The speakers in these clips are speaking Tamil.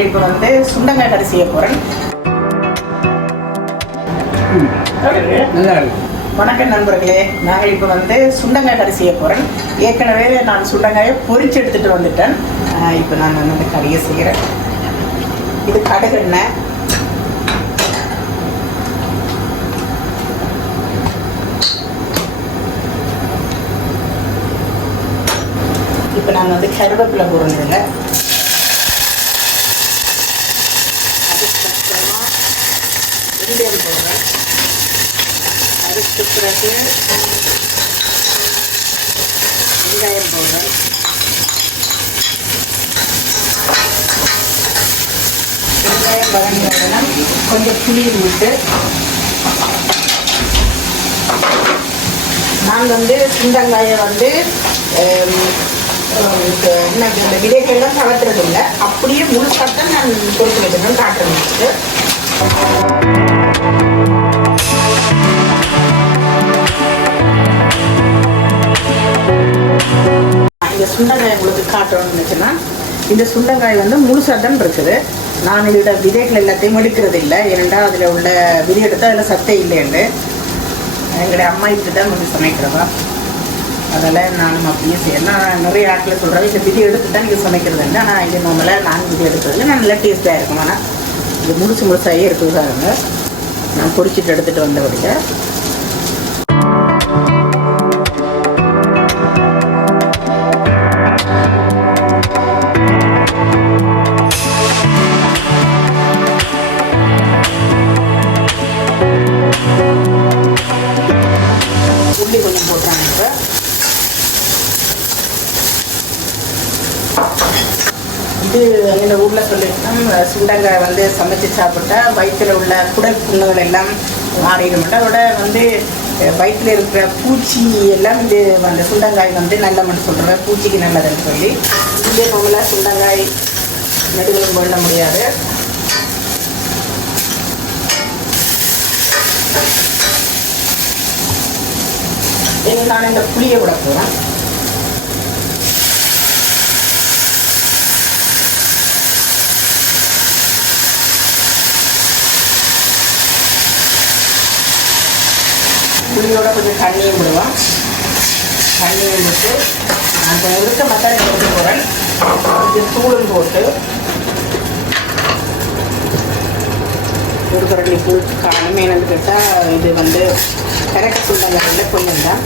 நாங்கள் இப்போ வந்து சுண்டங்காய் கறி செய்ய இருக்கு வணக்கம் நண்பர்களே நாங்கள் இப்போ வந்து சுண்டங்காய் கறி செய்ய போகிறோம் ஏற்கனவே நான் சுண்டங்காயை பொரிச்சு எடுத்துகிட்டு வந்துட்டேன். இப்போ நான் வந்து அந்த கறியை செய்கிறேன் இது கடுகெண்ணெய் இப்போ நாங்கள் வந்து கருவேப்பிலை போடுறதில்ல வெந்தயம் போடுறேன் அதுக்கு பிறகு வெங்காயம் போடுறேன் வெங்காயம் வதங்கினா கொஞ்சம் புளி விட்டு நான் வந்து சுண்டங்காயை வந்து என்ன இந்த விதைகள்லாம் தளர்த்துறது இல்லை அப்படியே முழுசாத்தான் நான் கொடுத்து வச்சிருக்கேன் காட்டுறேன் இந்த சுண்டங்காய் உங்களுக்கு காட்டணும்னு நினச்சேன்னா இந்த சுண்டங்காய் வந்து முழுசாதான் இருக்குது. நான் இதோட விதைகள் எல்லாத்தையும் எடுக்கிறது இல்லை ஏனென்றால் அதில் உள்ள விதை எடுத்தால் அதில் சத்தே இல்லைன்னு. எங்களுடைய அம்மா இப்படி தான் கொஞ்சம் சமைக்கிறதா. அதெல்லாம் நானும் அப்படியே செய்யலாம் நான் நிறைய ஆட்களை சொல்கிறேன் இந்த விதி எடுத்து தான் நீங்கள் சமைக்கிறது இல்லை ஆனால் இது நம்மளால் நான் விதி எடுக்கிறது நான் நல்லா டேஸ்ட்டாக இருக்கும். ஆனால் இது முழுசு முழுசாகவே இருக்குது பாருங்கள் நான் பொறிச்சிட்டு எடுத்துகிட்டு வந்தவர்கிட்ட இது எங்கள் ஊரில் சொல்லியிருக்கோம் சுண்டங்காய் வந்து சமைச்சு சாப்பிட்டா வயிற்றில் உள்ள குடல் புண்ணுகள் எல்லாம் மாறிடும். அதோட வந்து வயிற்றில் இருக்கிற பூச்சி எல்லாம் இது அந்த சுண்டங்காய் வந்து நல்ல மட்டும் சொல்கிறேன் பூச்சிக்கு நல்லதுன்னு சொல்லி. இதே நம்மளால் சுண்டங்காய் நெடுகளும் கொள்ள முடியாது. இனி நான் இந்த புளியை விட போகிறேன் புளியோட கொஞ்சம் தண்ணியும் விடுவோம். தண்ணியும் விட்டு நான் கொஞ்சம் இருக்க மசாலா போட்டு போகிறேன் கொஞ்சம் தூளும் போட்டு ஒரு கரண்டி புளி காணும். என்னன்னு கேட்டால் இது வந்து கரக்க சுண்டங்காயில் கொஞ்சம் தான்.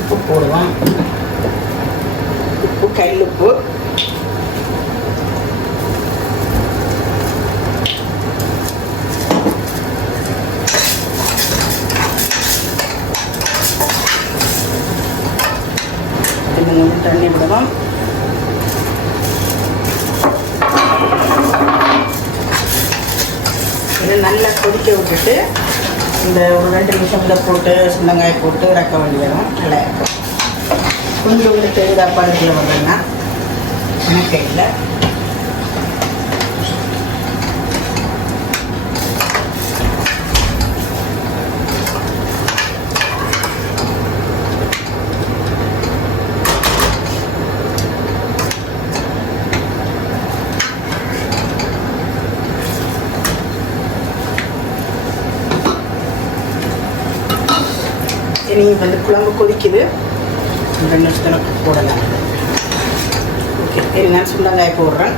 உப்பு போடுவோம். உப்பு கல்லுப்பு இன்னும் கொஞ்சம் தண்ணி விடுவோம் இது நல்லா கொதிக்க விட்டுட்டு இந்த ஒரு ரெண்டு நிமிஷம் இதை போட்டு சுண்டங்காய் போட்டு இறக்க வேண்டியதும் நல்லா இருக்கும் கொஞ்சம் வந்து பெரிதாக பழுதில் வரலன்னா எனக்கு இல்லை. இனி வந்து குழம்பு கொதிக்குது. ரெண்டு நிமிஷத்தில் போடலாம். ஓகே சரி நான் சுண்டங்காய் போடுறேன்.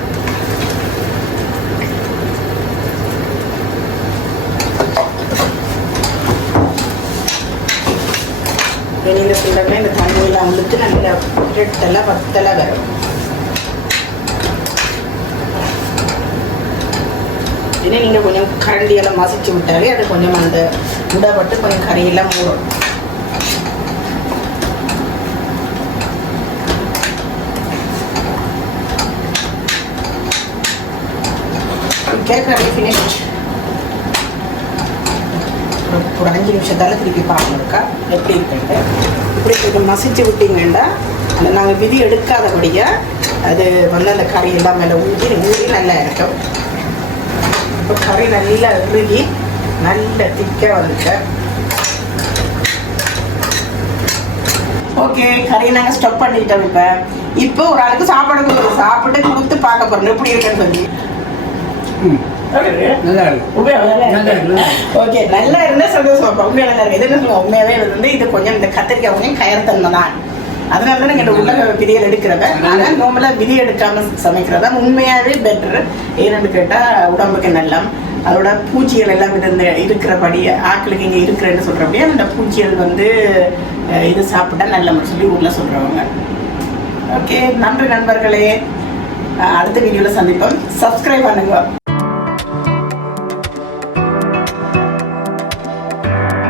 வெளியில் சுண்டங்காய் இந்த தண்ணியில் அமுத்து நல்ல ரெட்டெல்லாம் பத்தெல்லாம் வரும். இனி நீங்கள் கொஞ்சம் கரண்டியெல்லாம் மசிச்சு விட்டாலே அது கொஞ்சம் அந்த முடப்பட்டு கொஞ்சம் கறியெல்லாம் மூடும் Okay, curry ஒரு- அஞ்சு நிமிஷத்தால் திருப்பி பார்க்கணுக்கா எப்படி இருக்குன்ட்டு. இப்படி கொஞ்சம் மசிச்சு விட்டீங்கன்னா அந்த நாங்கள் விதி எடுக்காதபடியாக அது வந்து அந்த கறி எல்லாம் மேலே ஊற்றி ஊறி நல்லா இருக்கும் இப்போ கறி நல்லா இறுகி நல்ல திக்காக வந்துட்டு ஓகே கறியை நாங்கள் ஸ்டப் பண்ணிக்கிட்டோம் இப்போ. இப்போ ஒரு ஆளுக்கு சாப்பாடு கொடுக்குறோம். சாப்பிட்டு கொடுத்து பார்க்க போகிறோம் எப்படி இருக்குன்னு சொல்லி ம் நல்லா இருக்கு நல்லா இருக்கு, நல்லா ஓகே நல்லா இருந்தா சந்தோஷம் அப்ப உண்மையா நல்லா இருக்கு. என்ன சொல்லுவோம்? உண்மையாவே இது வந்து இது கொஞ்சம் இந்த கத்திரிக்காய் கொஞ்சம் கயர்த்தன்மை தான். அதனால தான் நாங்கள் இந்த உள்ள விதியல் எடுக்கிறவ ஆனால் நார்மலாக விதி எடுக்காம சமைக்கிறதா. உண்மையாவே பெட்டர் ஏன்னு கேட்டால் உடம்புக்கு நல்லம். அதோட பூச்சிகள் எல்லாம் இது இந்த இருக்கிறபடி ஆக்களுக்கு இங்கே இருக்கிறேன்னு சொல்கிறபடியே அந்த பூச்சிகள் வந்து இது சாப்பிட்டா நல்லம்னு சொல்லி ஊரில் சொல்கிறவங்க ஓகே நன்றி நண்பர்களே. அடுத்த வீடியோவில் சந்திப்போம். சப்ஸ்கிரைப் பண்ணுங்க.